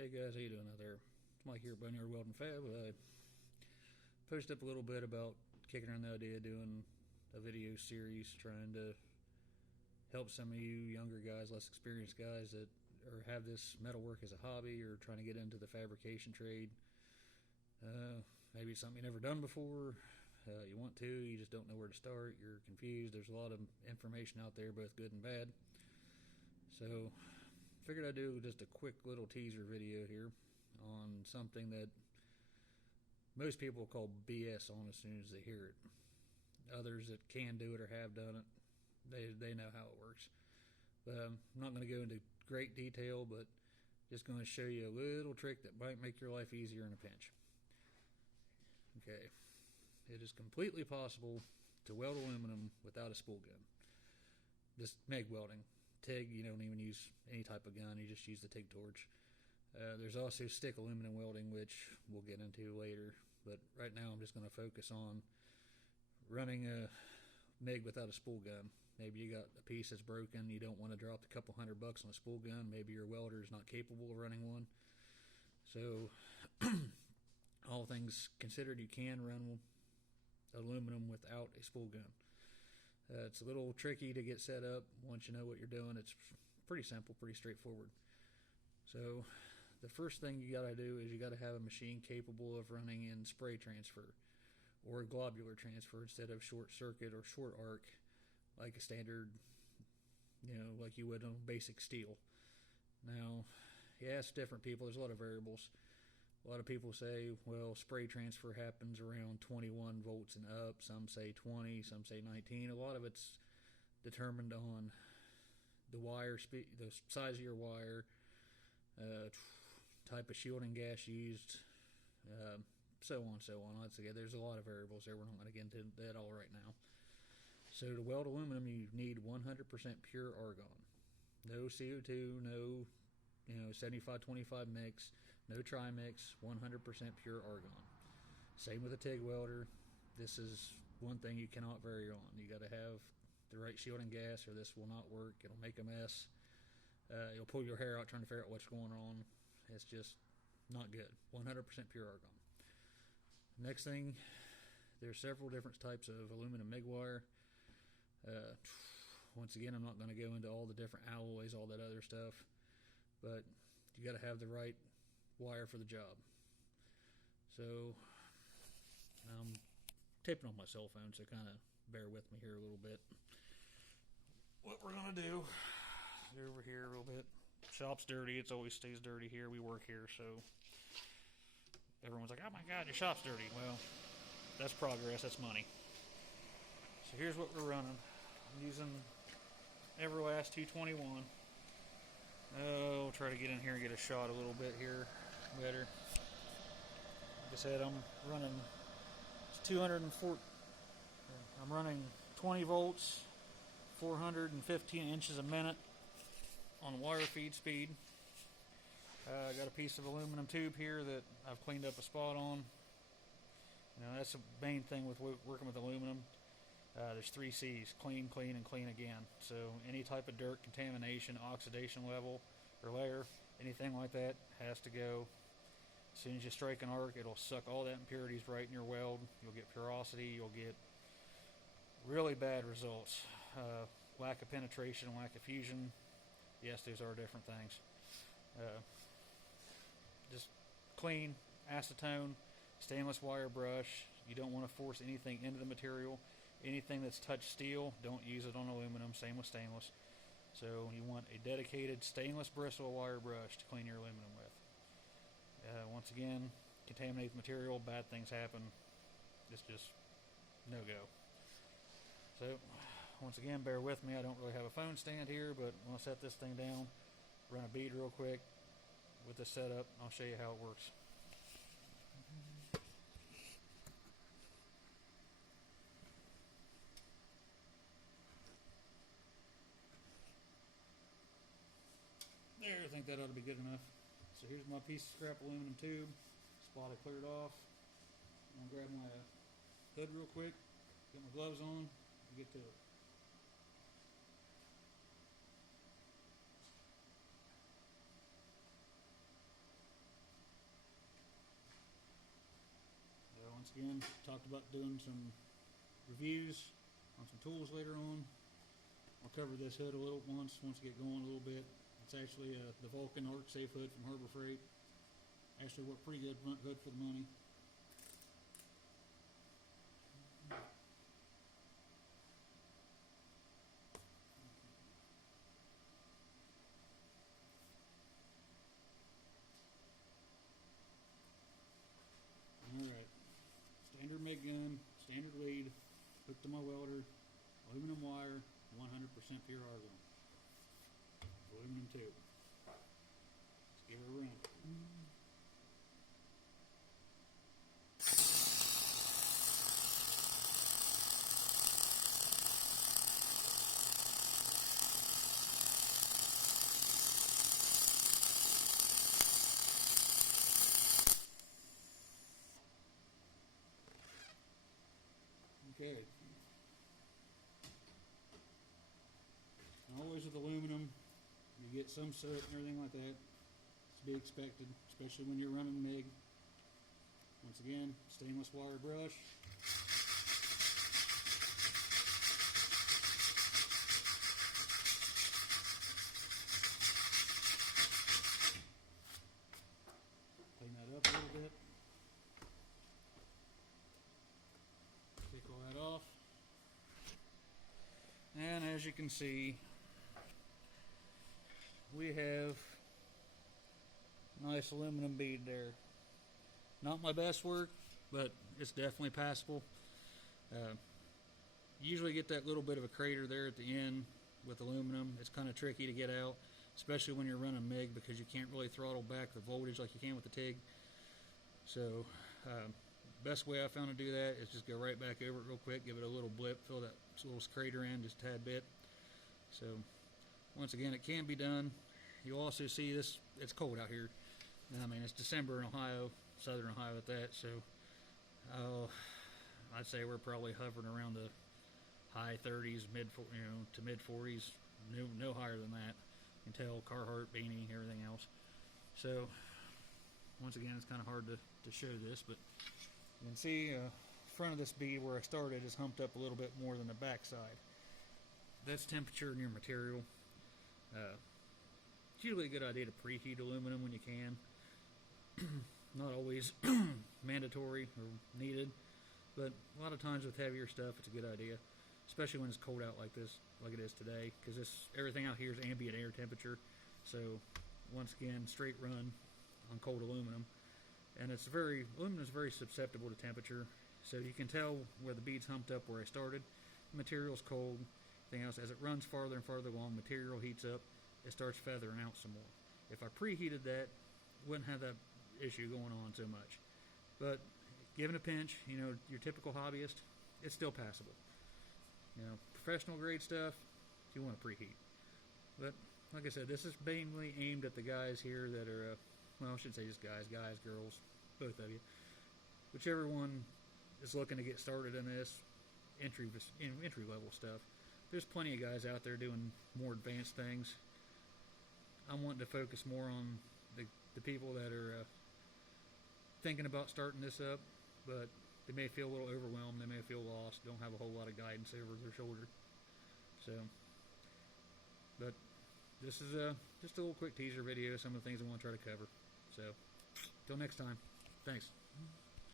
Hey guys, how you doing out there? It's Mike here at Boneyard Welding Fab. I posted up a little bit about kicking around the idea of doing a video series trying to help some of you younger guys, less experienced guys that have this metalwork as a hobby or trying to get into the fabrication trade. Maybe it's something you've never done before. You want to, you just don't know where to start. You're confused. There's a lot of information out there, both good and bad. So figured I'd do just a quick little teaser video here on something that most people call BS on as soon as they hear it. Others that can do it or have done it, they know how it works. But I'm not going to go into great detail, but just going to show you a little trick that might make your life easier in a pinch. Okay, it is completely possible to weld aluminum without a spool gun. Just MIG welding. TIG, you don't even use any type of gun, you just use the TIG torch. There's also stick aluminum welding, which we'll get into later, but right now I'm just going to focus on running a MIG without a spool gun. Maybe you got a piece that's broken, you don't want to drop a couple $100 on a spool gun, maybe your welder is not capable of running one. So all things considered, you can run aluminum without a spool gun. It's a little tricky to get set up. Once you know what you're doing, it's pretty simple, pretty straightforward. So the first thing you got to do is you got to have a machine capable of running in spray transfer or globular transfer instead of short circuit or short arc like a standard, like you would on basic steel. Now, you ask different people, there's a lot of variables. A lot of people say, well, spray transfer happens around 21 volts and up. Some say 20, some say 19. A lot of it's determined on the wire speed, the size of your wire, type of shielding gas used, so on, so on. Once again, there's a lot of variables there. We're not going to get into that all right now. So to weld aluminum, you need 100% pure argon. No CO2, no 75-25 mix, no tri-mix, 100% pure argon. Same with a TIG welder. This is one thing you cannot vary on. You got to have the right shielding gas or this will not work. It'll make a mess. You'll pull your hair out trying to figure out what's going on. It's just not good. 100% pure argon. Next thing, there's several different types of aluminum MIG wire. Once again, I'm not going to go into all the different alloys, all that other stuff. But you got to have the right wire for the job. So I'm taping on my cell phone, so kind of bear with me here a little bit. What we're going to do, get over here a little bit. Shop's dirty. It always stays dirty here. We work here, so everyone's like, oh my God, your shop's dirty. Well, that's progress. That's money. So here's what we're running. I'm using Everlast 221. I'll try to get in here and get a shot a little bit here better. Like I said, I'm running 204. I'm running 20 volts, 415 inches a minute on wire feed speed. I got a piece of aluminum tube here that I've cleaned up a spot on. That's the main thing with working with aluminum. There's 3 C's: clean, clean, and clean again. So any type of dirt, contamination, oxidation level or layer, anything like that has to go. As soon as you strike an arc, it'll suck all that impurities right in your weld. You'll get porosity, you'll get really bad results. Lack of penetration, lack of fusion. Yes, those are different things. Just clean, acetone, stainless wire brush. You don't want to force anything into the material. Anything that's touched steel, don't use it on aluminum. Same with stainless. So you want a dedicated stainless bristle wire brush to clean your aluminum with. Once again, contaminate the material, bad things happen. It's just no go. So once again, bear with me. I don't really have a phone stand here, but I'm going to set this thing down, run a bead real quick with this setup. I'll show you how it works. There, I think that ought to be good enough. So here's my piece of scrap aluminum tube. Spot I cleared off. I'm going to grab my hood real quick, get my gloves on, and get to it. Again, talked about doing some reviews on some tools later on. I'll cover this hood once you get going a little bit. It's actually the Vulcan Arc Safe hood from Harbor Freight. Actually worked pretty good hood for the money. Alright, standard MIG gun, standard lead, hooked to my welder, aluminum wire, 100% pure argon. Aluminum tube. Let's give it a run. Okay. And always with aluminum, you get some soot and everything like that. It's to be expected, especially when you're running MIG. Once again, stainless wire brush. Clean that up a little bit. Take all that off. And as you can see, we have nice aluminum bead there. Not my best work, but it's definitely passable. Usually get that little bit of a crater there at the end with aluminum. It's kind of tricky to get out, especially when you're running MIG, because you can't really throttle back the voltage like you can with the TIG. So best way I found to do that is just go right back over it real quick, give it a little blip, fill that little crater in just a tad bit. So once again, it can be done. You'll also see this, it's cold out here. I mean, it's December in Ohio, southern Ohio at that, so I'd say we're probably hovering around the high 30s, to mid 40s, no higher than that. You can tell Carhartt, beanie, everything else. So once again, it's kind of hard to show this, but you can see front of this bead where I started is humped up a little bit more than the back side. That's temperature in your material. It's usually a good idea to preheat aluminum when you can. Not always mandatory or needed, but a lot of times with heavier stuff it's a good idea, especially when it's cold out like this, like it is today, because everything out here is ambient air temperature. So once again, straight run on cold aluminum, and aluminum is very susceptible to temperature. So you can tell where the bead's humped up where I started. The material's cold. Everything else, as it runs farther and farther along, material heats up, it starts feathering out some more. If I preheated that, wouldn't have that issue going on so much. But given a pinch, your typical hobbyist, it's still passable. Professional grade stuff, you want to preheat. But like I said, this is mainly aimed at the guys here that are, well, I shouldn't say just guys, girls, both of you. Whichever one is looking to get started in this entry level stuff. There's plenty of guys out there doing more advanced things. I'm wanting to focus more on the people that are thinking about starting this up, but they may feel a little overwhelmed, they may feel lost, don't have a whole lot of guidance over their shoulder. So, but this is just a little quick teaser video, some of the things I want to try to cover. So, till next time, thanks.